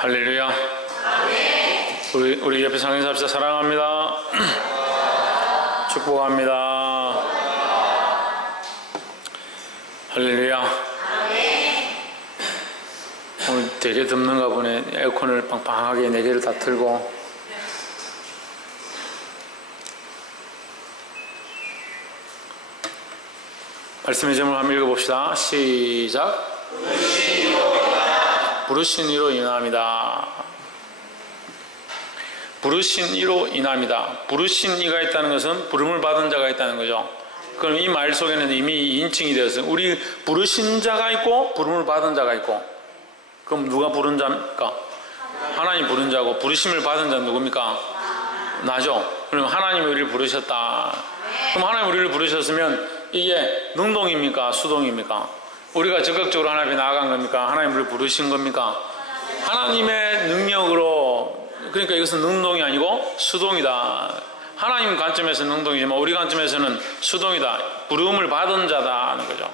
할렐루야. 우리 옆에 상인 삽시다. 사랑합니다. 축복합니다. 할렐루야. 오늘 되게 덥는가 보네. 에어컨을 빵빵하게 4개를 다 틀고. 말씀의 제목을 한번 읽어봅시다. 시작. 부르신 이로 인함이다. 부르신 이로 인함이다. 부르신 이가 있다는 것은 부름을 받은 자가 있다는 거죠. 그럼 이 말 속에는 이미 인칭이 되었어요. 우리 부르신 자가 있고 부름을 받은 자가 있고. 그럼 누가 부른 자입니까? 하나님 부른 자고, 부르심을 받은 자는 누굽니까? 나죠. 그럼 하나님이 우리를 부르셨다. 그럼 하나님 우리를 부르셨으면 이게 능동입니까? 수동입니까? 우리가 적극적으로 하나님 앞에 나아간 겁니까? 하나님 우리를 부르신 겁니까? 하나님의 능력으로. 그러니까 이것은 능동이 아니고 수동이다. 하나님 관점에서는 능동이지만 우리 관점에서는 수동이다. 부름을 받은 자다 하는 거죠.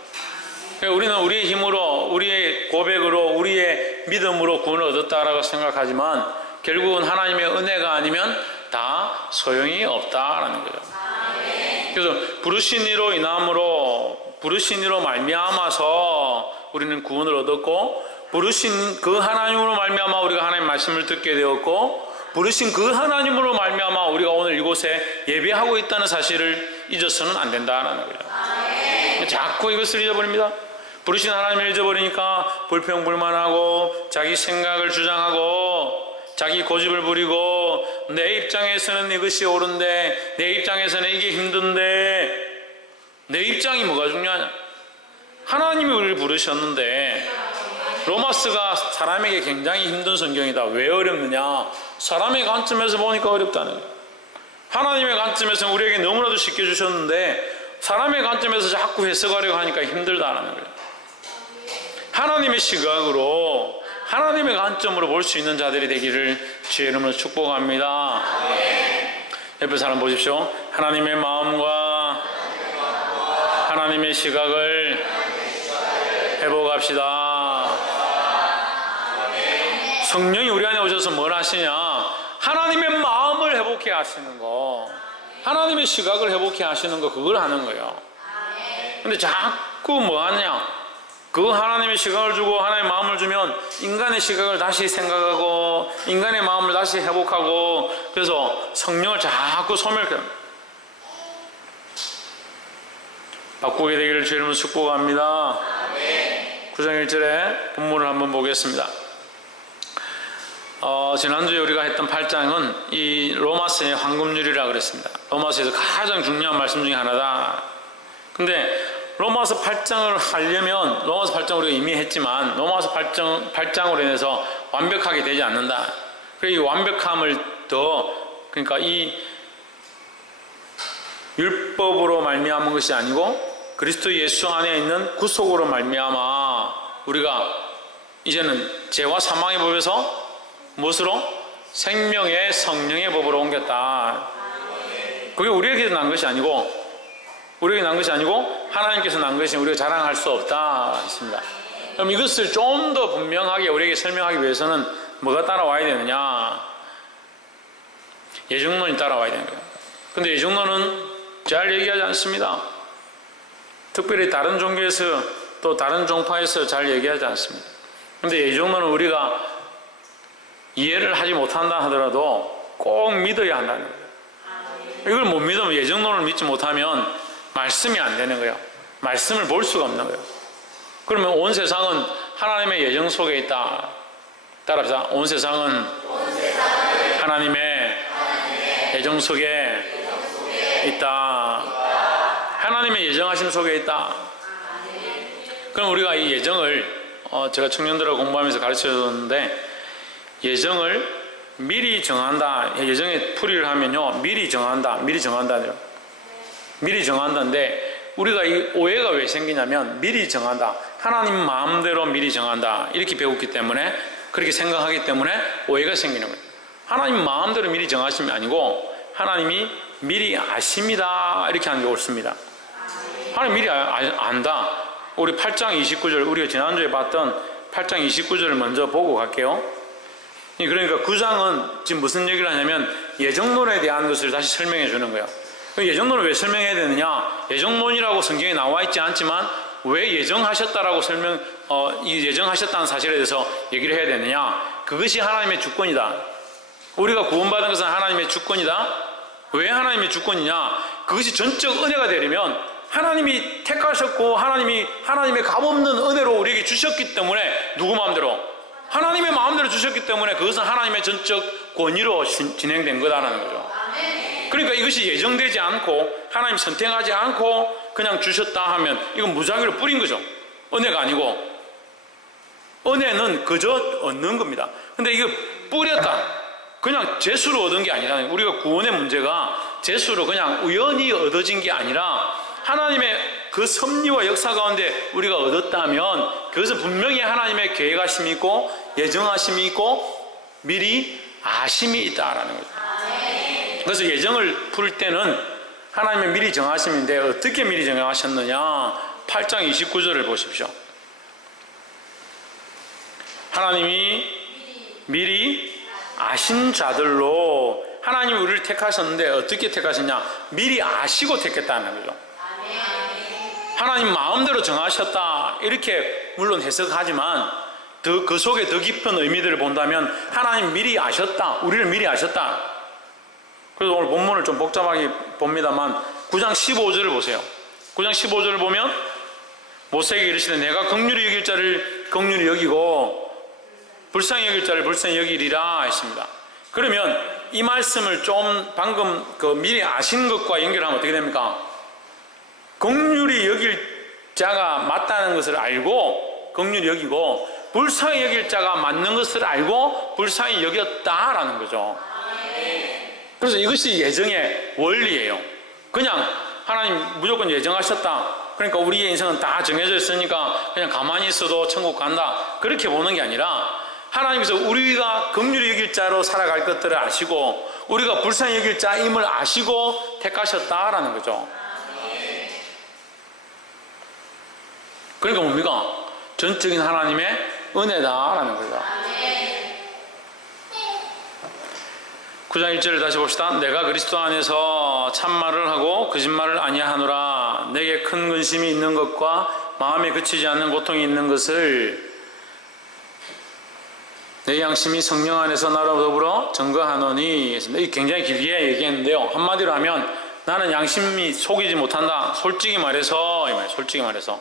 그러니까 우리는 우리의 힘으로, 우리의 고백으로, 우리의 믿음으로 구원을 얻었다라고 생각하지만 결국은 하나님의 은혜가 아니면 다 소용이 없다라는 거죠. 그래서 부르신 이로 인함으로, 부르신 이로 말미암아서 우리는 구원을 얻었고, 부르신 그 하나님으로 말미암아 우리가 하나님 말씀을 듣게 되었고, 부르신 그 하나님으로 말미암아 우리가 오늘 이곳에 예배하고 있다는 사실을 잊어서는 안 된다라는 거예요. 자꾸 이것을 잊어버립니다. 부르신 하나님을 잊어버리니까 불평불만하고 자기 생각을 주장하고 자기 고집을 부리고, 내 입장에서는 이것이 옳은데, 내 입장에서는 이게 힘든데, 내 입장이 뭐가 중요하냐? 하나님이 우리를 부르셨는데, 로마스가 사람에게 굉장히 힘든 성경이다. 왜 어렵느냐? 사람의 관점에서 보니까 어렵다는 거예요. 하나님의 관점에서는 우리에게 너무나도 쉽게 주셨는데 사람의 관점에서 자꾸 해석하려고 하니까 힘들다는 거예요. 하나님의 시각으로, 하나님의 관점으로 볼 수 있는 자들이 되기를 주의 이름으로 축복합니다. 옆에 사람 보십시오. 하나님의 마음과 하나님의 시각을 회복합시다. 성령이 우리 안에 오셔서 뭘 하시냐? 하나님의 마음을 회복해 하시는 거, 하나님의 시각을 회복해 하시는 거, 그걸 하는 거예요. 근데 자꾸 뭐 하냐? 그 하나님의 시각을 주고 하나님의 마음을 주면 인간의 시각을 다시 생각하고 인간의 마음을 다시 회복하고, 그래서 성령을 자꾸 소멸해요. 바꾸게 되기를 주의 이름으로 축복합니다. 9장 1절에 본문을 한번 보겠습니다. 지난주에 우리가 했던 8장은 이 로마서의 황금률이라고 그랬습니다. 로마서에서 가장 중요한 말씀 중에 하나다. 근데 로마서 8장을 하려면, 로마서 8장 우리가 이미 했지만 로마서 8장으로 인해서 완벽하게 되지 않는다. 그래서 이 완벽함을 더, 그러니까 이 율법으로 말미암은 것이 아니고 그리스도 예수 안에 있는 구속으로 말미암아 우리가 이제는 죄와 사망의 법에서 무엇으로? 생명의 성령의 법으로 옮겼다. 그게 우리에게 난 것이 아니고, 하나님께서 난 것이 우리가 자랑할 수 없다 했습니다. 그럼 이것을 좀 더 분명하게 우리에게 설명하기 위해서는 뭐가 따라와야 되느냐? 예정론이 따라와야 되는 거예요. 근데 예정론은 잘 얘기하지 않습니다. 특별히 다른 종교에서, 또 다른 종파에서 잘 얘기하지 않습니다. 근데 예정론은 우리가 이해를 하지 못한다 하더라도 꼭 믿어야 한다는 거예요. 이걸 못 믿으면, 예정론을 믿지 못하면 말씀이 안 되는 거예요. 말씀을 볼 수가 없는 거예요. 그러면 온 세상은 하나님의 예정 속에 있다. 따라합시다. 온 세상은 하나님의 예정 속에 있다. 하나님의 예정하심 속에 있다. 그럼 우리가 이 예정을, 제가 청년들하고 공부하면서 가르쳐줬는데, 예정을 미리 정한다. 예정의 풀이를 하면요, 미리 정한다. 미리 정한다인데, 우리가 이 오해가 왜 생기냐면, 미리 정한다, 하나님 마음대로 미리 정한다, 이렇게 배웠기 때문에, 그렇게 생각하기 때문에 오해가 생기는 거예요. 하나님 마음대로 미리 정하심이 아니고 하나님이 미리 아십니다, 이렇게 하는 게 옳습니다. 하나님 미리 안다. 우리 8장 29절, 우리가 지난주에 봤던 8장 29절을 먼저 보고 갈게요. 그러니까 9장은 지금 무슨 얘기를 하냐면 예정론에 대한 것을 다시 설명해 주는 거예요. 예정론을 왜 설명해야 되느냐? 예정론이라고 성경에 나와 있지 않지만 왜 예정하셨다라고 이 예정하셨다는 사실에 대해서 얘기를 해야 되느냐? 그것이 하나님의 주권이다. 우리가 구원받은 것은 하나님의 주권이다. 왜 하나님의 주권이냐? 그것이 전적 은혜가 되려면 하나님이 택하셨고 하나님의 값없는 은혜로 우리에게 주셨기 때문에 누구 마음대로? 하나님의 마음대로 주셨기 때문에 그것은 하나님의 전적 권위로 진행된 거다라는 거죠. 그러니까 이것이 예정되지 않고 하나님 선택하지 않고 그냥 주셨다 하면 이건 무작위로 뿌린 거죠. 은혜가 아니고 은혜는 그저 얻는 겁니다. 근데 이거 뿌렸다 그냥 재수로 얻은 게 아니라 우리가 구원의 문제가 재수로 그냥 우연히 얻어진 게 아니라 하나님의 그 섭리와 역사 가운데 우리가 얻었다면 그것은 분명히 하나님의 계획하심이 있고 예정하심이 있고 미리 아심이 있다라는 거죠. 그래서 예정을 풀 때는 하나님의 미리 정하심인데 어떻게 미리 정하셨느냐? 8장 29절을 보십시오. 하나님이 미리 아신 자들로 하나님이 우리를 택하셨는데 어떻게 택하셨냐? 미리 아시고 택했다는 거죠. 하나님 마음대로 정하셨다 이렇게 물론 해석하지만 그 속에 더 깊은 의미들을 본다면 하나님 미리 아셨다. 우리를 미리 아셨다. 그래서 오늘 본문을 좀 복잡하게 봅니다만 9장 15절을 보세요. 9장 15절을 보면 모세에게 이르시되 내가 긍휼히 여길 자를 긍휼히 여기고 불쌍히 여길 자를 불쌍히 여기리라 했습니다. 그러면 이 말씀을 좀 방금 그 미리 아신 것과 연결하면 어떻게 됩니까? 긍휼히 여길 자가 맞다는 것을 알고 긍휼히 여기고 불쌍히 여길 자가 맞는 것을 알고 불쌍히 여겼다라는 거죠. 그래서 이것이 예정의 원리예요. 그냥 하나님 무조건 예정하셨다. 그러니까 우리의 인생은 다 정해져 있으니까 그냥 가만히 있어도 천국 간다. 그렇게 보는 게 아니라 하나님께서 우리가 긍휼히 여길 자로 살아갈 것들을 아시고 우리가 불쌍히 여길 자임을 아시고 택하셨다라는 거죠. 그러니까 뭡니까? 전적인 하나님의 은혜다라는 거죠. 9장 1절을 다시 봅시다. 내가 그리스도 안에서 참말을 하고 거짓말을 아니하노라. 내게 큰 근심이 있는 것과 마음에 그치지 않는 고통이 있는 것을 내 양심이 성령 안에서 나로 더불어 증거하노니. 이 굉장히 길게 얘기했는데요. 한마디로 하면 나는 양심이 속이지 못한다. 솔직히 말해서 이 말이에요. 솔직히 말해서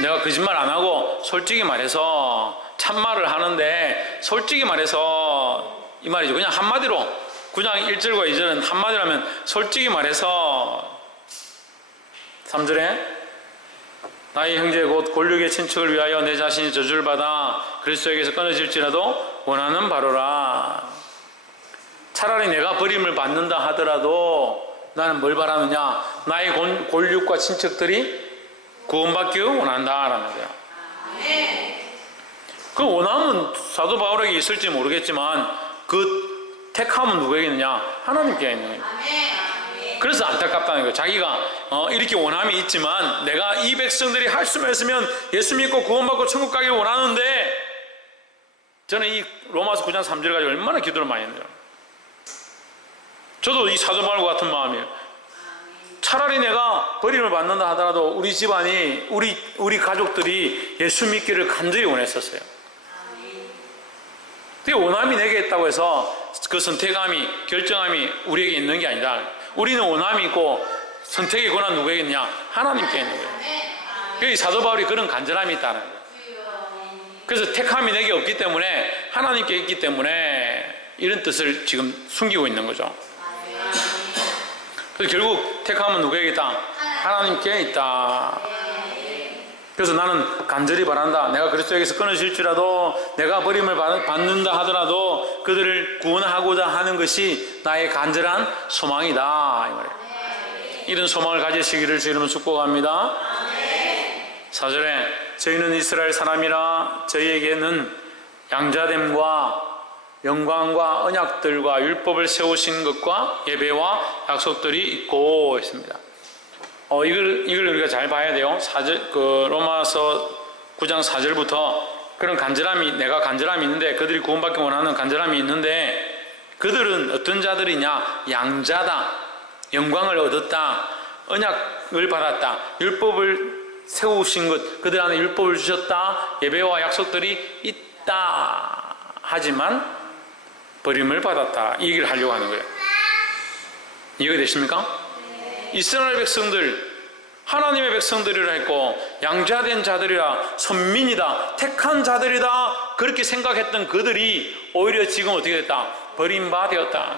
내가 거짓말 안 하고 솔직히 말해서 참말을 하는데 솔직히 말해서 이 말이죠. 그냥 한마디로 9장 1절과 2절은 한마디로 하면 솔직히 말해서 3절에 나의 형제 곧 골육의 친척을 위하여 내 자신이 저주를 받아 그리스도에게서 끊어질지라도 원하는 바로라. 차라리 내가 버림을 받는다 하더라도 나는 뭘 바라느냐? 나의 골육과 친척들이 구원받기를 원한다라는 거예요. 그 원함은 사도 바울에게 있을지 모르겠지만 그 택함은 누구에게 있느냐? 하나님께 있는 거예요. 그래서 안타깝다는 거예요. 자기가 이렇게 원함이 있지만 내가 이 백성들이 할 수만 있으면 예수 믿고 구원받고 천국 가길 원하는데 저는 이 로마서 9장 3절 가지고 얼마나 기도를 많이 했는데요. 저도 이 사도 바울과 같은 마음이에요. 차라리 내가 버림을 받는다 하더라도 우리 집안이 우리 가족들이 예수 믿기를 간절히 원했었어요. 그게 원함이 내게 있다고 해서 그 선택함이 결정함이 우리에게 있는 게 아니라 우리는 원함이 있고 선택의 권한 누구에게 있느냐? 하나님께 있는 거예요. 그래서 사도 바울이 그런 간절함이 있다는 거예요. 그래서 택함이 내게 없기 때문에 하나님께 있기 때문에 이런 뜻을 지금 숨기고 있는 거죠. 그래서 결국 택함은 누구에게 있다? 하나님께 있다. 그래서 나는 간절히 바란다. 내가 그리스도에게서 끊어질지라도 내가 버림을 받는다 하더라도 그들을 구원하고자 하는 것이 나의 간절한 소망이다. 이 말이에요. 이런 소망을 가지시기를 주님은 축복합니다. 4절에 저희는 이스라엘 사람이라 저희에게는 양자됨과 영광과 언약들과 율법을 세우신 것과 예배와 약속들이 있고 있습니다. 이걸 우리가 잘 봐야 돼요. 로마서 9장 4절부터 그런 간절함이, 내가 간절함이 있는데, 그들이 구원받기 원하는 간절함이 있는데, 그들은 어떤 자들이냐? 양자다, 영광을 얻었다, 언약을 받았다, 율법을 세우신 것, 그들 안에 율법을 주셨다, 예배와 약속들이 있다. 하지만 버림을 받았다. 이 얘기를 하려고 하는 거예요. 이해가 되십니까? 이스라엘 백성들, 하나님의 백성들이라 했고 양자된 자들이라, 선민이다, 택한 자들이다, 그렇게 생각했던 그들이 오히려 지금 어떻게 됐다? 버림받았다.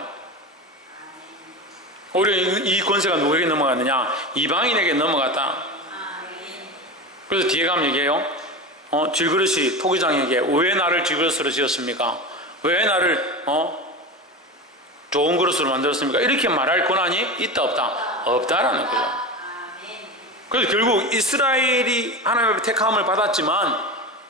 오히려 이 권세가 누구에게 넘어갔느냐? 이방인에게 넘어갔다. 그래서 뒤에 가면 얘기해요. 질그릇이 토기장에게 왜 나를 질그릇으로 지었습니까? 왜 나를 좋은 그릇으로 만들었습니까? 이렇게 말할 권한이 있다 없다? 없다라는 거죠. 그래서 결국 이스라엘이 하나님 앞에 택함을 받았지만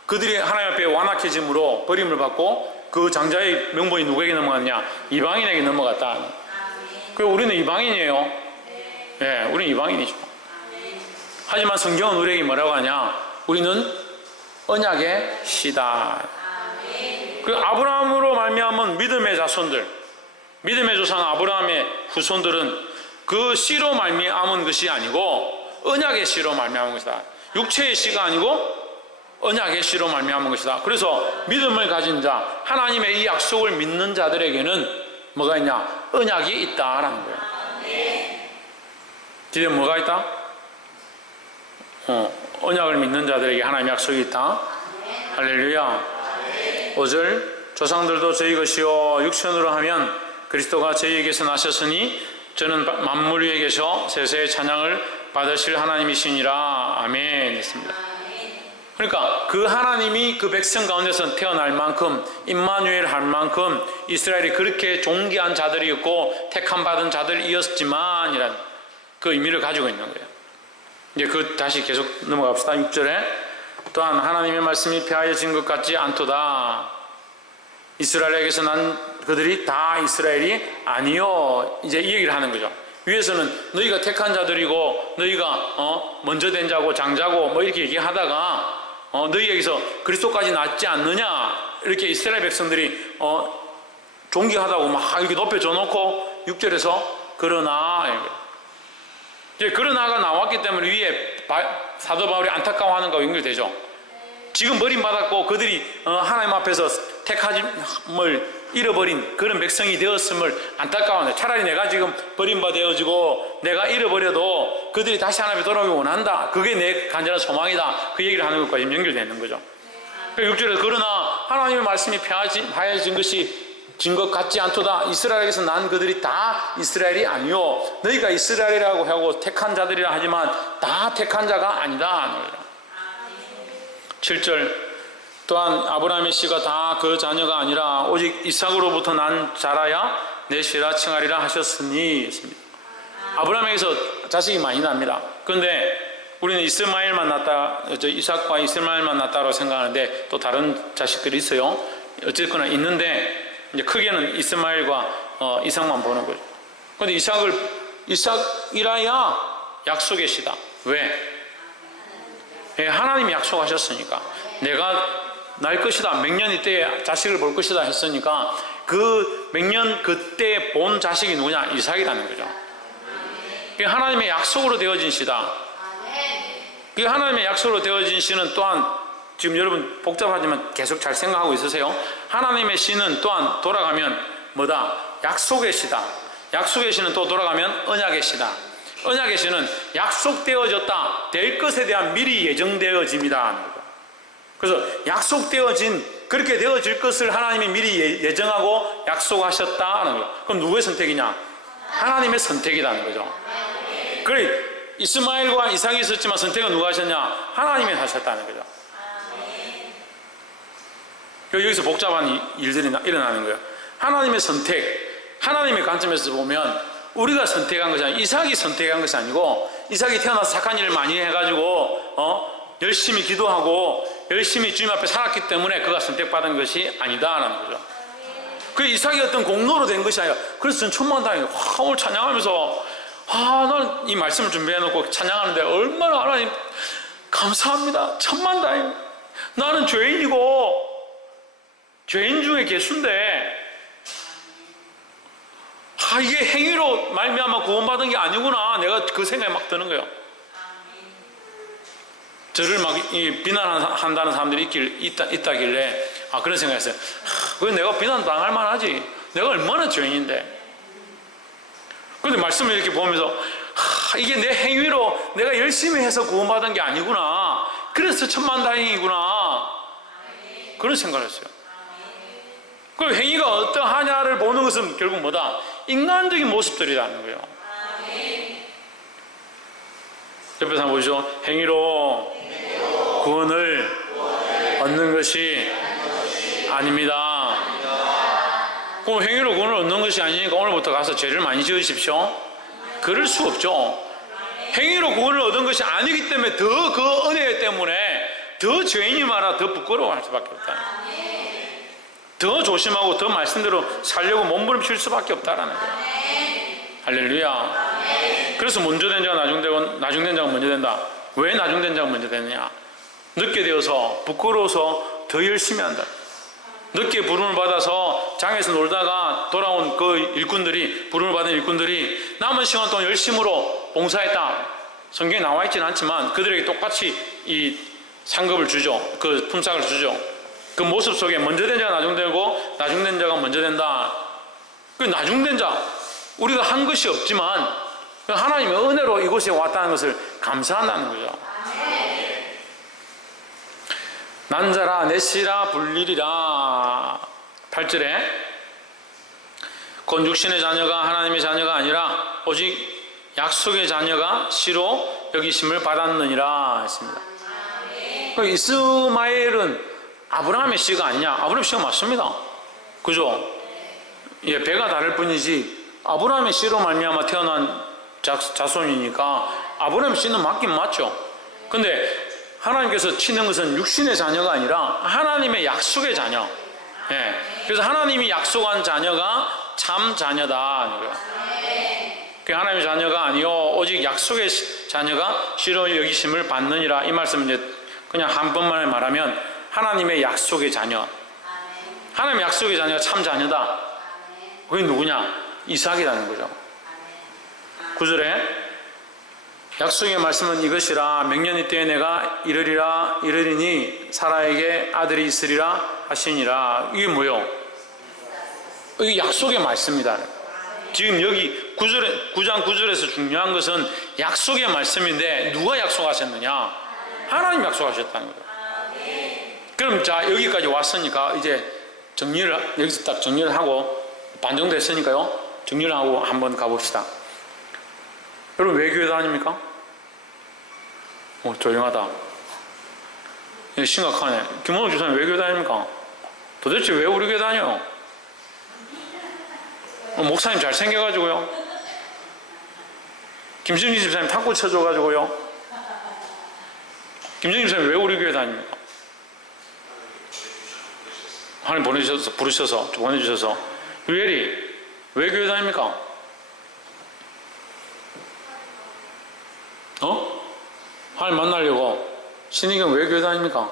그들이 하나님 앞에 완악해짐으로 버림을 받고 그 장자의 명분이 누구에게 넘어갔냐? 이방인에게 넘어갔다. 그리고 우리는 이방인이에요. 네, 우리는 이방인이죠. 하지만 성경은 우리에게 뭐라고 하냐? 우리는 언약의 씨다. 그 아브라함으로 말미암은 믿음의 자손들, 믿음의 조상 아브라함의 후손들은 그 씨로 말미암은 것이 아니고 언약의 씨로 말미암은 것이다. 육체의 씨가 아니고 언약의 씨로 말미암은 것이다. 그래서 믿음을 가진 자, 하나님의 이 약속을 믿는 자들에게는 뭐가 있냐? 언약이 있다라는 거예요. 뒤에 뭐가 있다? 언약을 믿는 자들에게 하나님의 약속이 있다. 할렐루야. 5절, 조상들도 저희 것이요 육신으로 하면 그리스도가 저희에게서 나셨으니 저는 만물 위에 계셔 세세의 찬양을 받으실 하나님이시니라. 아멘. 했습니다. 그러니까 그 하나님이 그 백성 가운데서 태어날 만큼, 임마누엘 할 만큼 이스라엘이 그렇게 존귀한 자들이었고 택함 받은 자들이었지만 이란 그 의미를 가지고 있는 거예요. 이제 다시 계속 넘어갑시다. 6절에 또한 하나님의 말씀이 폐하여진 것 같지 않도다. 이스라엘에게서 난 그들이 다 이스라엘이 아니요. 이제 이 얘기를 하는 거죠. 위에서는 너희가 택한 자들이고 너희가 먼저 된 자고 장자고 뭐 이렇게 얘기하다가 너희에게서 그리스도까지 낫지 않느냐 이렇게 이스라엘 백성들이 존귀하다고 막 이렇게 높여줘 놓고 6절에서 그러나, 이제 그러나가 나왔기 때문에 위에 사도 바울이 안타까워하는 거와 연결되죠. 지금 버림받았고 그들이 하나님 앞에서 택함을 잃어버린 그런 백성이 되었음을 안타까워하네. 차라리 내가 지금 버림받아지고 내가 잃어버려도 그들이 다시 하나님 앞에 돌아오기 원한다. 그게 내 간절한 소망이다. 그 얘기를 하는 것과 지금 연결되는 거죠. 6절에 그러나 하나님의 말씀이 폐하여진 것이 진 것 같지 않도다. 이스라엘에게서 난 그들이 다 이스라엘이 아니요. 너희가 이스라엘이라고 하고 택한 자들이라 하지만 다 택한 자가 아니다. 7절 또한 아브라함의 씨가 다 그 자녀가 아니라 오직 이삭으로부터 난 자라야 내 씨라 칭하리라 하셨으니 했습니다. 아브라함에게서 자식이 많이 납니다. 그런데 우리는 이스마엘만 낳다, 이삭과 이스마엘만 낳다라고 생각하는데 또 다른 자식들이 있어요. 어쨌거나 있는데 이제 크게는 이스마엘과 이삭만 보는 거죠. 그런데 이삭이라야 약속의 씨다. 왜? 하나님이 약속하셨으니까. 내가 날 것이다. 몇 이때에 자식을 볼 것이다 했으니까 그 몇 년 그때 본 자식이 누구냐? 이삭이라는 거죠. 그게 하나님의 약속으로 되어진 씨다. 그 하나님의 약속으로 되어진 씨는 또한 지금 여러분 복잡하지만 계속 잘 생각하고 있으세요. 하나님의 씨는 또한 돌아가면 뭐다? 약속의 씨다. 약속의 씨는 또 돌아가면 언약의 씨다. 언약의 씨는 약속되어졌다. 될 것에 대한 미리 예정되어집니다. 그래서 약속되어진, 그렇게 되어질 것을 하나님이 미리 예정하고 약속하셨다는 거예요. 그럼 누구의 선택이냐? 하나님의 선택이라는 거죠. 그래, 이스마엘과 이삭이 있었지만 선택은 누가 하셨냐? 하나님이 하셨다는 거죠. 여기서 복잡한 일들이 일어나는 거예요. 하나님의 선택, 하나님의 관점에서 보면 우리가 선택한 것이 아니고 이삭이 선택한 것이 아니고 이삭이 태어나서 착한 일을 많이 해가지고 열심히 기도하고 열심히 주님 앞에 살았기 때문에 그가 선택받은 것이 아니다라는 거죠. 그 이삭이 어떤 공로로 된 것이 아니라. 그래서 저는 천만다행이에요. 오늘 찬양하면서 난 이 말씀을 준비해놓고 찬양하는데 얼마나 하나님 감사합니다. 천만다행. 나는 죄인이고 죄인 중에 개수인데 이게 행위로 말미암아 구원받은 게 아니구나. 내가 그 생각이 막 드는 거예요. 저를 막 비난한다는 사람들이 있다길래 그런 생각했어요. 그래 내가 비난당할 만하지. 내가 얼마나 죄인인데. 그런데 말씀을 이렇게 보면서 이게 내 행위로 내가 열심히 해서 구원받은 게 아니구나. 그래서 천만다행이구나. 그런 생각을 했어요. 그 행위가 어떠하냐를 보는 것은 결국 뭐다? 인간적인 모습들이라는 거예요. 옆에서 한번 보시죠. 행위로 구원을 얻는 것이 아닙니다. 그럼 행위로 구원을 얻는 것이 아니니까 오늘부터 가서 죄를 많이 지으십시오. 그럴 수 없죠. 행위로 구원을 얻은 것이 아니기 때문에 더 그 은혜 때문에 더 죄인이 많아 더 부끄러워할 수밖에 없다. 더 조심하고 더 말씀대로 살려고 몸부림칠 수밖에 없다라는 거예요. 할렐루야. 그래서 먼저 된 자가 나중된 자가 먼저 된다. 왜 나중된 자가 먼저 되느냐? 늦게 되어서 부끄러워서 더 열심히 한다. 늦게 부름을 받아서 장에서 놀다가 돌아온 그 일꾼들이, 부름을 받은 일꾼들이 남은 시간 동안 열심으로 봉사했다. 성경에 나와 있지는 않지만 그들에게 똑같이 이 상급을 주죠. 그 품삯을 주죠. 그 모습 속에 먼저 된 자가 나중되고 나중된 자가 먼저 된다. 그 나중된 자, 우리가 한 것이 없지만 하나님의 은혜로 이곳에 왔다는 것을 감사한다는 거죠. 난자라 내시라 불리리라. 8절에 곧 육신의 자녀가 하나님의 자녀가 아니라 오직 약속의 자녀가 씨로 여기심을 받았느니라 했습니다. 이스마엘은 아브라함의 씨가 아니냐? 아브라함의 씨가 맞습니다. 그죠? 예, 배가 다를 뿐이지 아브라함의 씨로 말미암아 태어난 자손이니까 아브라함의 씨는 맞긴 맞죠. 근데 하나님께서 치는 것은 육신의 자녀가 아니라 하나님의 약속의 자녀. 예, 그래서 하나님이 약속한 자녀가 참 자녀다. 그 하나님의 자녀가 아니요 오직 약속의 자녀가 씨로 여기심을 받느니라. 이 말씀은 이제 그냥 한 번만에 말하면 하나님의 약속의 자녀. 하나님의 약속의 자녀가 참 자녀다. 그게 누구냐? 이삭이라는 거죠. 9절에 약속의 말씀은 이것이라. 명년이 때에 내가 이르리니 사라에게 아들이 있으리라 하시니라. 이게 뭐요? 이게 약속의 말씀이다. 지금 여기 9장 9절에서 중요한 것은 약속의 말씀인데 누가 약속하셨느냐? 하나님 약속하셨다는 거예요. 그럼 자 여기까지 왔으니까 이제 여기서 딱 정리를 하고 반 정도 했으니까요. 정리를 하고 한번 가봅시다. 여러분 왜 교회 다닙니까? 조용하다. 이거 심각하네. 김원호 주사님 왜 교회 다닙니까? 도대체 왜 우리 교회 다녀요? 목사님 잘생겨가지고요. 김정희 집사님 탁구 쳐줘가지고요. 김정희 집사님 왜 우리 교회 다닙니까? 하나님 보내주셔서 유엘이 왜 교회 다닙니까? 하나님 만나려고. 신이경 왜 교회 다닙니까?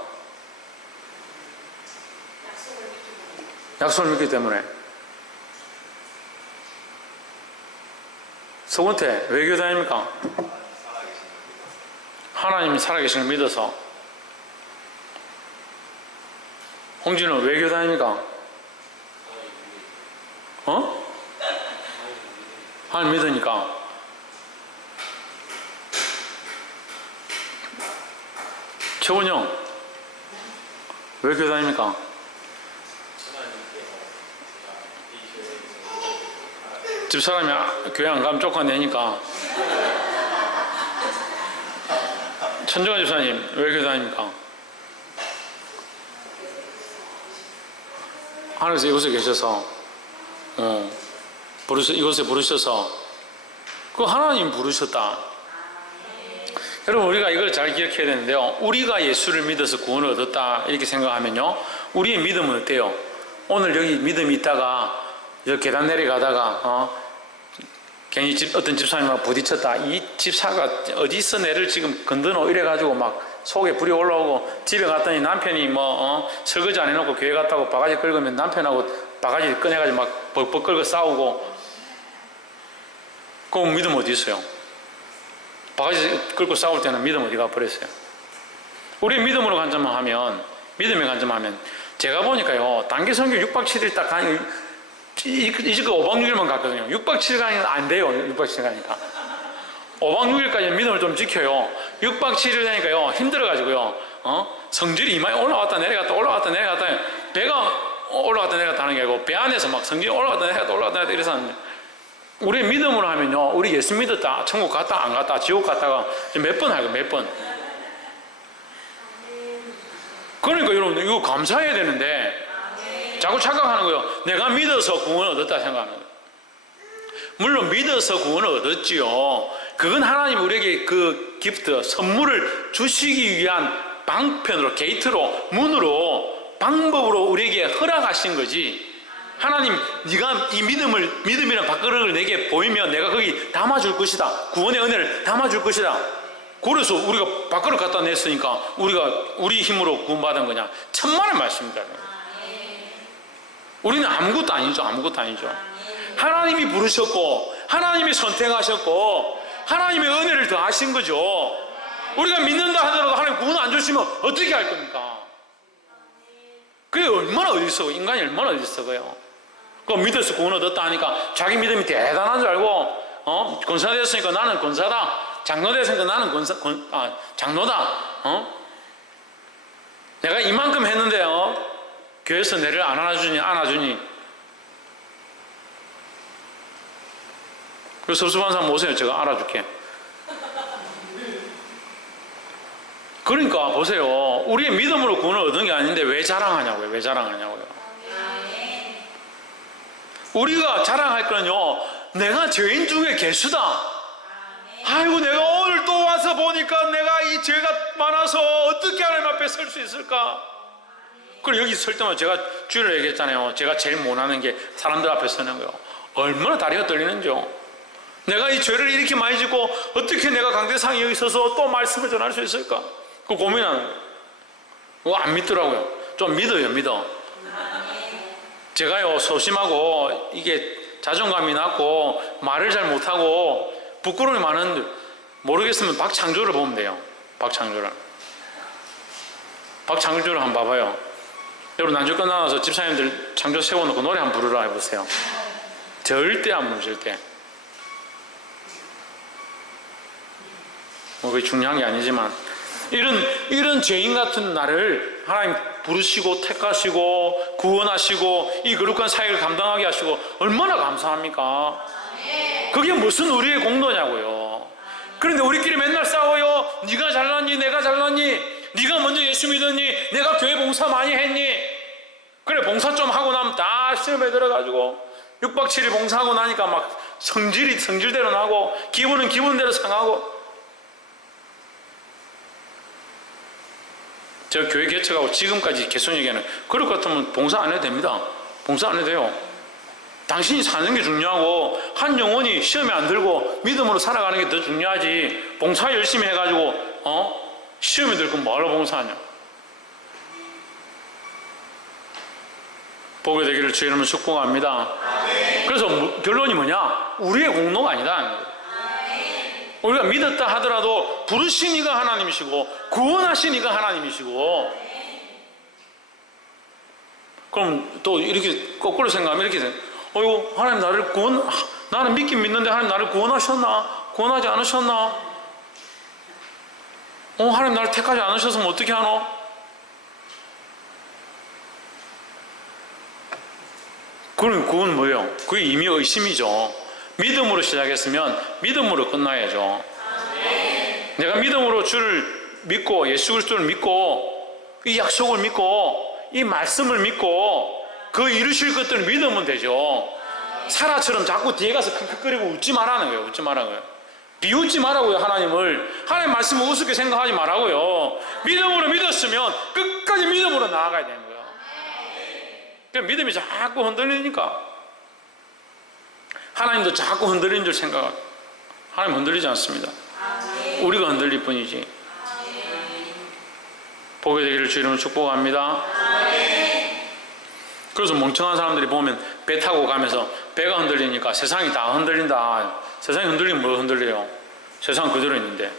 약속을 믿기 때문에. 서건태 왜 교회 다닙니까? 하나님이 살아계신 걸 믿어서. 홍진은 왜 교회 다닙니까? 하나님 믿으니까. 최원영 왜 교회 다닙니까? 집사람이 교회 안 가면 쫓아내니까. 천정환 집사님 왜 교회 다닙니까? 하나님께서 이곳에 계셔서 이곳에 부르셔서 그 하나님 부르셨다. 여러분 우리가 이걸 잘 기억해야 되는데요. 우리가 예수를 믿어서 구원을 얻었다 이렇게 생각하면요. 우리의 믿음은 어때요? 오늘 여기 믿음이 있다가 저 계단 내려가다가 괜히 어떤 집사님하고 부딪혔다. 이 집사가 어디서 내를 지금 건드노 이래가지고 막 속에 불이 올라오고 집에 갔더니 남편이 설거지 안 해놓고 교회 갔다고 바가지 긁으면 남편하고 바가지 꺼내가지고 막 벅벅 긁어 싸우고, 그럼 믿음 어디 있어요? 바가지 긁고 싸울 때는 믿음 어디 가버렸어요? 우리 믿음으로 관점하면, 믿음에 관점하면, 제가 보니까요, 단기 선교 6박 7일 딱 가니, 이제껏 5박 6일만 갔거든요. 6박 7일 가니까 안 돼요. 6박 7일 가니까. 5박 6일까지 믿음을 좀 지켜요. 6박 7일 되니까요, 힘들어가지고요, 성질이 이마에 올라왔다 내려갔다 올라왔다 내려갔다, 배가 올라갔다 내려갔다 하는 게 아니고, 배 안에서 막 성질이 올라갔다 내려갔다 올라갔다 내려갔다 이래서 하는데, 우리 믿음으로 하면요, 우리 예수 믿었다, 천국 갔다 안 갔다, 지옥 갔다가 몇 번 하고 몇 번. 그러니까 여러분, 이거 감사해야 되는데, 자꾸 착각하는 거예요. 내가 믿어서 구원을 얻었다 생각하는 거예요. 물론 믿어서 구원을 얻었지요. 그건 하나님 우리에게 그 기프트, 선물을 주시기 위한 방편으로, 게이트로, 문으로, 방법으로 우리에게 허락하신 거지. 하나님, 네가 이 믿음이라는 밥그릇을 내게 보이면 내가 거기 담아줄 것이다. 구원의 은혜를 담아줄 것이다. 그래서 우리가 밥그릇 갖다 냈으니까 우리 힘으로 구원받은 거냐. 천만의 말씀입니다. 우리는 아무것도 아니죠. 아무것도 아니죠. 하나님이 부르셨고, 하나님이 선택하셨고, 하나님의 은혜를 더하신 거죠. 우리가 믿는다 하더라도 하나님 구원 안 주시면 어떻게 할 겁니까? 그게 얼마나 어디서, 인간이 얼마나 어디서 그요. 그 믿어서 구원 얻었다 하니까 자기 믿음이 대단한 줄 알고, 권사 됐으니까 나는 권사다. 장로 됐으니까 나는 장로다. 내가 이만큼 했는데요, 교회에서 내를 안 안아주니. 그래서 섭섭한 사람 오세요. 제가 알아줄게. 그러니까 보세요. 우리의 믿음으로 구원을 얻은 게 아닌데 왜 자랑하냐고요. 왜 자랑하냐고요. 우리가 자랑할 건요, 내가 죄인 중에 개수다. 아이고, 내가 오늘 또 와서 보니까 내가 이 죄가 많아서 어떻게 하나님 앞에 설 수 있을까? 그리고 여기 설 때마다 제가 주일에 얘기했잖아요. 제가 제일 못하는 게 사람들 앞에 서는 거예요. 얼마나 다리가 떨리는지요. 내가 이 죄를 이렇게 많이 짓고 어떻게 내가 강대상에 여기 서서 또 말씀을 전할 수 있을까? 그 고민하는 거예요. 그거 안 믿더라고요. 좀 믿어. 제가요, 소심하고 이게 자존감이 낮고 말을 잘 못하고 부끄러움이 많은데, 모르겠으면 박창조를 보면 돼요. 박창조를 한번 봐봐요. 여러분, 난주 끝나서 집사님들 창조 세워놓고 노래 한번 부르라 해보세요. 절대 안 부르, 절대. 그게 중요한 게 아니지만, 이런 죄인 같은 나를 하나님 부르시고 택하시고 구원하시고 이 거룩한 사역을 감당하게 하시고 얼마나 감사합니까? 그게 무슨 우리의 공로냐고요. 그런데 우리끼리 맨날 싸워요. 네가 잘났니? 내가 잘났니? 네가 먼저 예수 믿었니? 내가 교회 봉사 많이 했니? 그래, 봉사 좀 하고 나면 다 시험에 들어가지고 6박 7일 봉사하고 나니까 막 성질이 성질대로 나고 기분은 기분대로 상하고. 제가 교회 개척하고 지금까지 개선 얘기하는, 그럴 것 같으면 봉사 안 해도 됩니다. 봉사 안 해도 돼요. 당신이 사는 게 중요하고 한 영혼이 시험에 안 들고 믿음으로 살아가는 게 더 중요하지. 봉사 열심히 해가지고 시험에 들고 뭐하러 봉사하냐. 보게 되기를 주의 이름으로 축복합니다. 그래서 결론이 뭐냐? 우리의 공로가 아니다. 우리가 믿었다 하더라도 부르신 이가 하나님이시고 구원하신 이가 하나님이시고. 그럼 또 이렇게 거꾸로 생각하면 이렇게 생각해요. 어이구, 하나님 나는 믿긴 믿는데 하나님 나를 구원하셨나? 구원하지 않으셨나? 하나님 나를 택하지 않으셨으면 어떻게 하노? 그건 뭐예요? 그게 이미 의심이죠. 믿음으로 시작했으면 믿음으로 끝나야죠. 내가 믿음으로 주를 믿고 예수 그리스도를 믿고 이 약속을 믿고 이 말씀을 믿고 그 이루실 것들을 믿으면 되죠. 사라처럼 자꾸 뒤에 가서 킁킁거리고 웃지 말라는 거예요. 웃지 말라는 거예요. 비웃지 말라고요. 하나님 말씀을 우습게 생각하지 말라고요. 믿음으로 믿었으면 끝까지 믿음으로 나아가야 되는 거예요. 그러니까 믿음이 자꾸 흔들리니까 하나님도 자꾸 흔들리는 줄 생각하고. 하나님 흔들리지 않습니다. 우리가 흔들릴 뿐이지. 보게 되기를 주 이름으로 축복합니다. 그래서 멍청한 사람들이 보면 배 타고 가면서 배가 흔들리니까 세상이 다 흔들린다. 세상이 흔들리면 뭐 흔들려요? 세상 그대로 있는데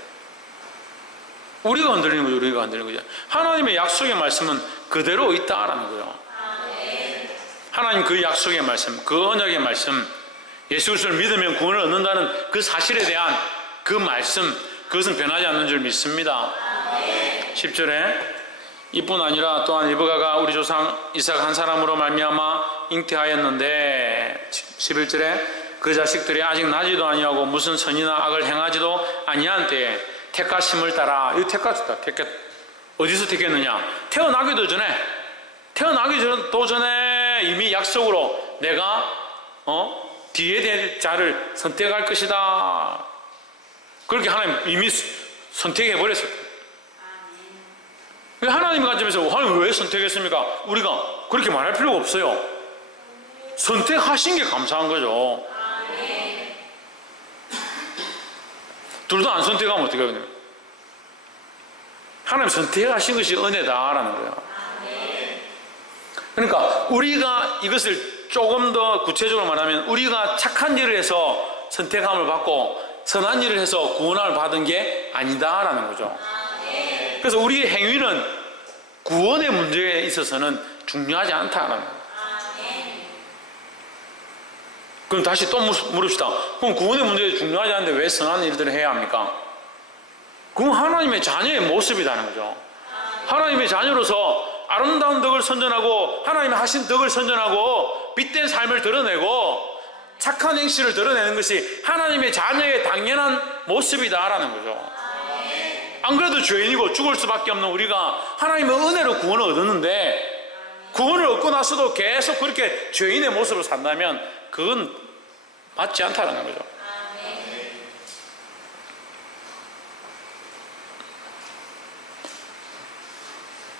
우리가 흔들리는 거죠. 우리가 흔들리는 거죠. 하나님의 약속의 말씀은 그대로 있다라는 거예요. 하나님 그 약속의 말씀, 그 언약의 말씀, 예수 그리스도를 믿으면 구원을 얻는다는 그 사실에 대한 그 말씀, 그것은 변하지 않는 줄 믿습니다. 10절에 이뿐 아니라 또한 리브가가 우리 조상 이삭 한 사람으로 말미암아 잉태하였는데 11절에 그 자식들이 아직 나지도 아니하고 무슨 선이나 악을 행하지도 아니한 때에 택하심을 따라, 이 택하셨다. 어디서 택했느냐? 태어나기도 전에 이미 약속으로 내가 뒤에 될 자를 선택할 것이다. 그렇게 하나님 이미 선택해 버렸어요. 하나님 관점에서 하나님 왜 선택했습니까? 우리가 그렇게 말할 필요가 없어요. 선택하신 게 감사한 거죠. 둘 다 안 선택하면 어떻게 하냐? 하나님 선택하신 것이 은혜다라는 거예요. 그러니까 우리가 이것을 조금 더 구체적으로 말하면 우리가 착한 일을 해서 선택함을 받고 선한 일을 해서 구원함을 받은 게 아니다라는 거죠. 그래서 우리의 행위는 구원의 문제에 있어서는 중요하지 않다라는 거예요. 그럼 다시 또 물읍시다. 그럼 구원의 문제에 중요하지 않은데 왜 선한 일들을 해야 합니까? 그건 하나님의 자녀의 모습이라는 거죠. 하나님의 자녀로서 아름다운 덕을 선전하고 하나님의 하신 덕을 선전하고 빛된 삶을 드러내고 착한 행실을 드러내는 것이 하나님의 자녀의 당연한 모습이다라는 거죠. 안 그래도 죄인이고 죽을 수밖에 없는 우리가 하나님의 은혜로 구원을 얻었는데 구원을 얻고 나서도 계속 그렇게 죄인의 모습으로 산다면 그건 맞지 않다는 거죠.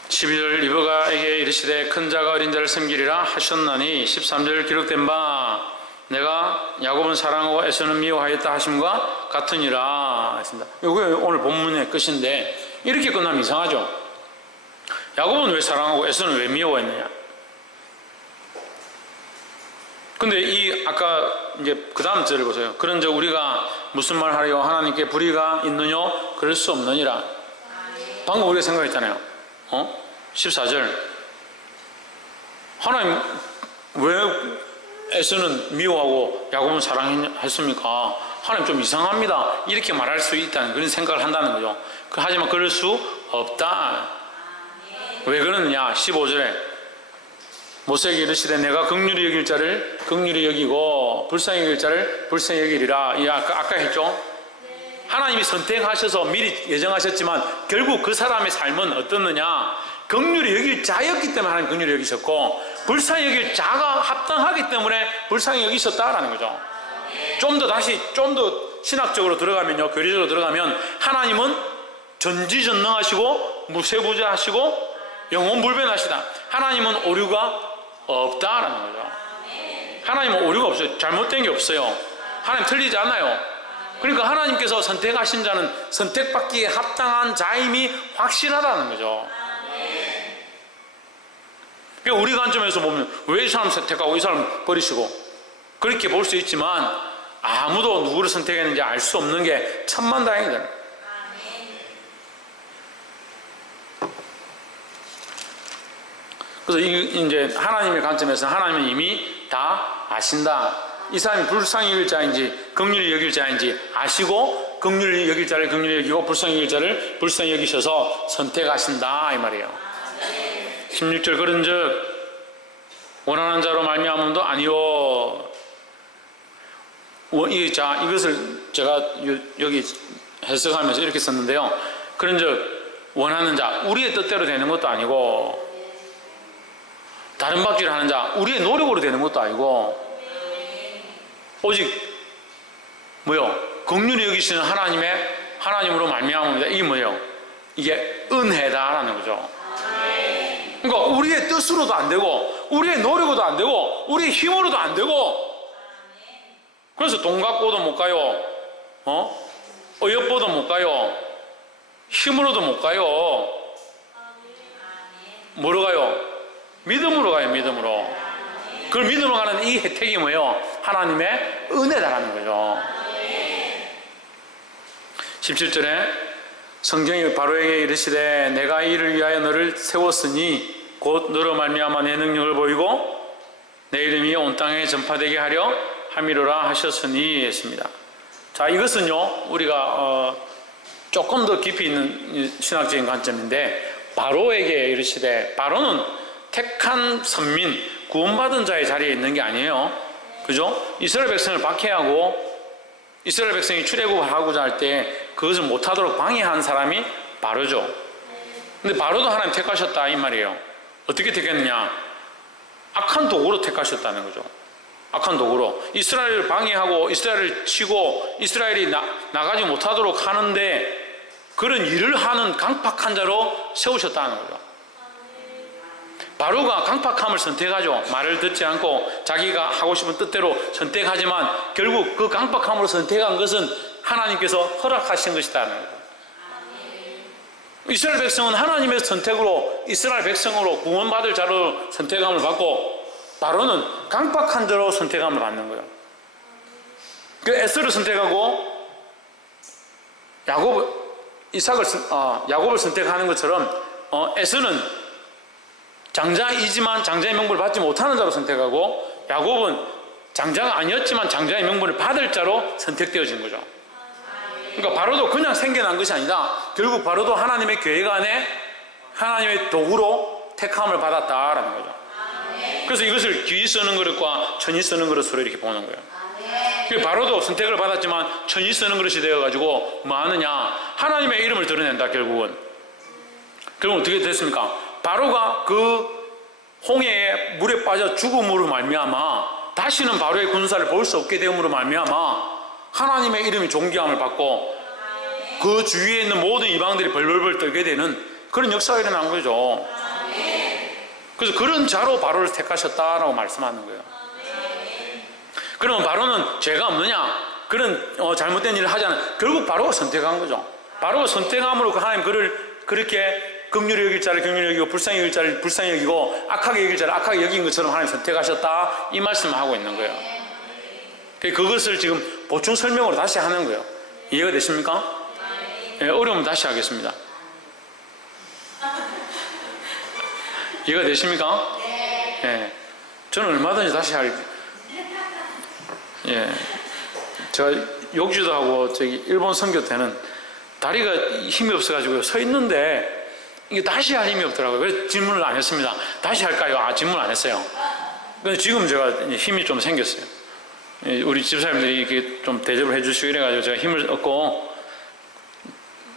12절 리브가에게 이르시되 큰 자가 어린 자를 섬기리라 하셨나니 13절 기록된 바 내가 야곱은 사랑하고 에서는 미워하였다 하심과 같으니라 했습니다. 이게 오늘 본문의 끝인데 이렇게 끝나면 이상하죠. 야곱은 왜 사랑하고 에서는 왜 미워했느냐? 근데 이 아까 이제 그 다음 절을 보세요. 그런즉 우리가 무슨 말 하리요? 하나님께 불의가 있느뇨? 그럴 수 없느니라. 방금 우리가 생각했잖아요. 14절 하나님 왜 에서는 미워하고 야곱은 사랑했습니까? 하나님 좀 이상합니다. 이렇게 말할 수 있다는 그런 생각을 한다는 거죠. 하지만 그럴 수 없다. 왜 그러느냐? 15절에 모세에게 이르시되 내가 긍휼히 여길 자를 긍휼히 여기고 불쌍히 여길 자를 불쌍히 여기리라. 이 아까 했죠? 하나님이 선택하셔서 미리 예정하셨지만 결국 그 사람의 삶은 어떻느냐? 긍휼히 여길 자였기 때문에 하나님 긍휼히 여기셨고 불쌍히 여길 자가 합당하기 때문에 불쌍히 여기셨다라는 거죠. 좀 더 신학적으로 들어가면요, 교리적으로 들어가면 하나님은 전지전능하시고 무세부재하시고 영원불변하시다. 하나님은 오류가 없다라는 거죠. 하나님은 오류가 없어요. 잘못된 게 없어요. 하나님 틀리지 않아요. 그러니까 하나님께서 선택하신 자는 선택받기에 합당한 자임이 확실하다는 거죠. 그러니까 우리 관점에서 보면 왜 이 사람 선택하고 이 사람 버리시고 그렇게 볼 수 있지만 아무도 누구를 선택했는지 알 수 없는 게 천만다행이다. 그래서 이제 하나님의 관점에서 하나님은 이미 다 아신다. 이 사람이 불쌍히 여길 자인지 긍휼히 여길 자인지 아시고 긍휼히 여길 자를 긍휼히 여기고 불쌍히 여길 자를 불쌍히 여기셔서 선택하신다 이 말이에요. 16절 그런즉 원하는 자로 말미암음도 아니요. 이것을 제가 여기 해석하면서 이렇게 썼는데요. 그런즉 원하는 자, 우리의 뜻대로 되는 것도 아니고 다른 박질을 하는 자, 우리의 노력으로 되는 것도 아니고 오직 긍휼히 여기시는 하나님으로 말미암음이다. 이게 뭐예요? 이게 은혜다라는 거죠. 그러니까 우리의 뜻으로도 안 되고 우리의 노력으로도 안 되고 우리의 힘으로도 안 되고 그래서 돈 갖고도 못 가요. 어여뻐도 못 가요. 힘으로도 못 가요. 뭐로 가요? 믿음으로 가요. 믿음으로. 그걸 믿음으로 가는 이 혜택이 뭐예요? 하나님의 은혜다라는 거죠. 17절에 성경이 바로에게 이르시되 내가 이를 위하여 너를 세웠으니 곧 너로 말미암아 내 능력을 보이고 내 이름이 온 땅에 전파되게 하려 함이로라 하셨으니 했습니다. 자, 이것은요 우리가 조금 더 깊이 있는 신학적인 관점인데, 바로에게 이르시되, 바로는 택한 선민, 구원받은 자의 자리에 있는 게 아니에요. 그죠? 이스라엘 백성을 박해하고 이스라엘 백성이 출애굽을 하고자 할 때 그것을 못하도록 방해한 사람이 바로죠. 근데 바로도 하나님 택하셨다 이 말이에요. 어떻게 택했느냐? 악한 도구로 택하셨다는 거죠. 악한 도구로 이스라엘을 방해하고 이스라엘을 치고 이스라엘이 나가지 못하도록 하는데, 그런 일을 하는 강팍한 자로 세우셨다는 거죠. 바로가 강팍함을 선택하죠. 말을 듣지 않고 자기가 하고 싶은 뜻대로 선택하지만 결국 그 강팍함으로 선택한 것은 하나님께서 허락하신 것이다는 거죠. 이스라엘 백성은 하나님의 선택으로 이스라엘 백성으로 구원받을 자로 선택함을 받고, 바로는 강팍한 자로 선택함을 받는 거예요. 그 에서를 선택하고 야곱을 선택하는 것처럼 에서는 장자이지만 장자의 명분을 받지 못하는 자로 선택하고, 야곱은 장자가 아니었지만 장자의 명분을 받을 자로 선택되어진 거죠. 그러니까 바로도 그냥 생겨난 것이 아니라 결국 바로도 하나님의 계획 안에 하나님의 도구로 택함을 받았다라는 거죠. 그래서 이것을 귀히 쓰는 그릇과 천이 쓰는 그릇으로 이렇게 보는 거예요. 바로도 선택을 받았지만 천이 쓰는 그릇이 되어가지고 뭐 하느냐? 하나님의 이름을 드러낸다. 결국은 어떻게 됐습니까? 바로가 그 홍해에 물에 빠져 죽음으로 말미암아 다시는 바로의 군사를 볼 수 없게 되음으로 말미암아 하나님의 이름이 존귀함을 받고 그 주위에 있는 모든 이방들이 벌벌벌 떨게 되는 그런 역사가 일어난 거죠. 그래서 그런 자로 바로를 택하셨다라고 말씀하는 거예요. 그러면 바로는 죄가 없느냐? 그런 잘못된 일을 하지 않은, 결국 바로가 선택한 거죠. 바로가 선택함으로 하나님 그를 그렇게 긍휼히 여길 자를 긍휼히 여기고 불쌍히 여길 자를 불쌍히 여기고 악하게 여길 자를 악하게 여긴 것처럼 하나님 선택하셨다, 이 말씀을 하고 있는 거예요. 그것을 지금 보충 설명으로 다시 하는 거예요. 이해가 되십니까? 네, 어려우면 다시 하겠습니다. 이해가 되십니까? 네. 저는 얼마든지 다시 예. 제가 욕지도 하고 저기 일본 선교 때는 다리가 힘이 없어가지고 서 있는데 이게 다시 할 힘이 없더라고요. 그래서 질문을 안 했습니다. 다시 할까요? 질문 안 했어요. 근데 지금 제가 힘이 좀 생겼어요. 우리 집사님들이 이렇게 좀 대접을 해주시고 이래가지고 제가 힘을 얻고,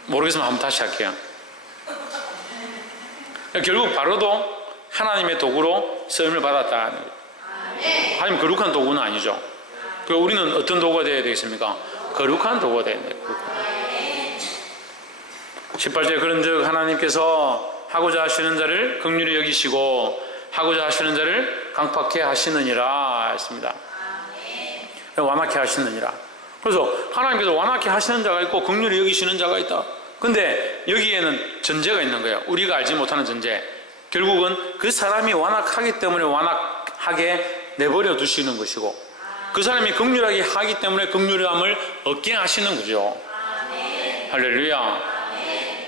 모르겠으면 한번 다시 할게요. 결국 바로도 하나님의 도구로 쓰임을 받았다. 하지만 거룩한 도구는 아니죠. 우리는 어떤 도구가 되어야 되겠습니까? 거룩한 도구가 되어야 돼요. 18절에 그런즉 하나님께서 하고자 하시는 자를 긍휼히 여기시고 하고자 하시는 자를 강팍해 하시느니라 했습니다. 완악해 하시느니라. 그래서 하나님께서 완악해 하시는 자가 있고 긍휼히 여기시는 자가 있다. 근데 여기에는 전제가 있는 거예요. 우리가 알지 못하는 전제. 결국은 그 사람이 완악하기 때문에 완악하게 내버려 두시는 것이고, 그 사람이 긍휼하게 하기 때문에 긍휼함을 얻게 하시는 거죠. 할렐루야.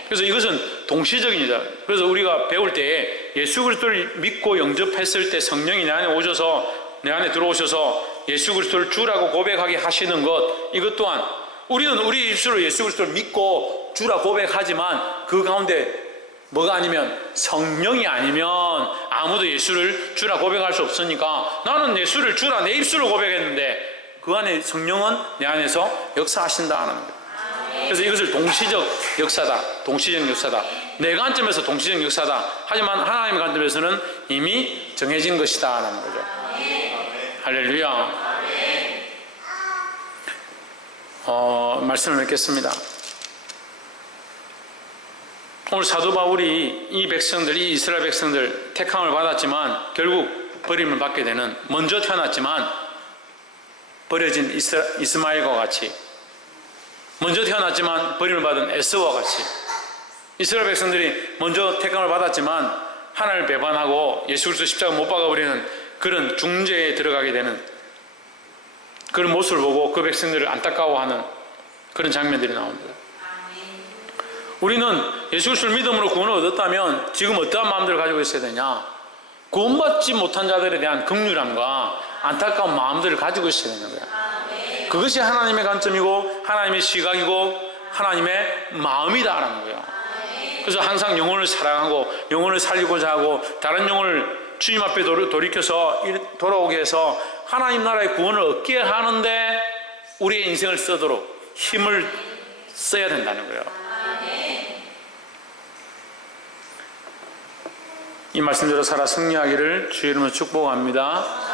그래서 이것은 동시적입니다. 그래서 우리가 배울 때에 예수 그리스도를 믿고 영접했을 때 성령이 내 안에 오셔서 내 안에 들어오셔서 예수 그리스도를 주라고 고백하게 하시는 것, 이것 또한 우리는 우리 입술로 예수 그리스도를 믿고 주라 고백하지만 그 가운데 뭐가 아니면 성령이 아니면 아무도 예수를 주라 고백할 수 없으니까, 나는 예수를 주라 내 입술로 고백했는데 그 안에 성령은 내 안에서 역사하신다는 거예요. 그래서 이것을 동시적 역사다, 동시적 역사다. 내 관점에서 동시적 역사다. 하지만 하나님의 관점에서는 이미 정해진 것이다 라는 거죠. 할렐루야. 말씀을 맺겠습니다. 오늘 사도 바울이 이 백성들, 이 이스라엘 백성들 택함을 받았지만 결국 버림을 받게 되는, 먼저 태어났지만 버려진 이스마엘과 같이, 먼저 태어났지만 버림을 받은 에서와 같이, 이스라엘 백성들이 먼저 택함을 받았지만 하나님을 배반하고 예수 그리스도 십자가 못 박아버리는 그런 중재에 들어가게 되는 그런 모습을 보고 그 백성들을 안타까워하는 그런 장면들이 나옵니다. 우리는 예수 그리스도를 믿음으로 구원을 얻었다면 지금 어떠한 마음들을 가지고 있어야 되냐? 구원받지 못한 자들에 대한 긍휼함과 안타까운 마음들을 가지고 있어야 되는 거야. 그것이 하나님의 관점이고 하나님의 시각이고 하나님의 마음이다라는 거예요. 그래서 항상 영혼을 사랑하고 영혼을 살리고자 하고 다른 영혼을 주님 앞에 돌이켜서 돌아오게 해서 하나님 나라의 구원을 얻게 하는데 우리의 인생을 쓰도록 힘을 써야 된다는 거예요. 이 말씀대로 살아 승리하기를 주의 이름으로 축복합니다.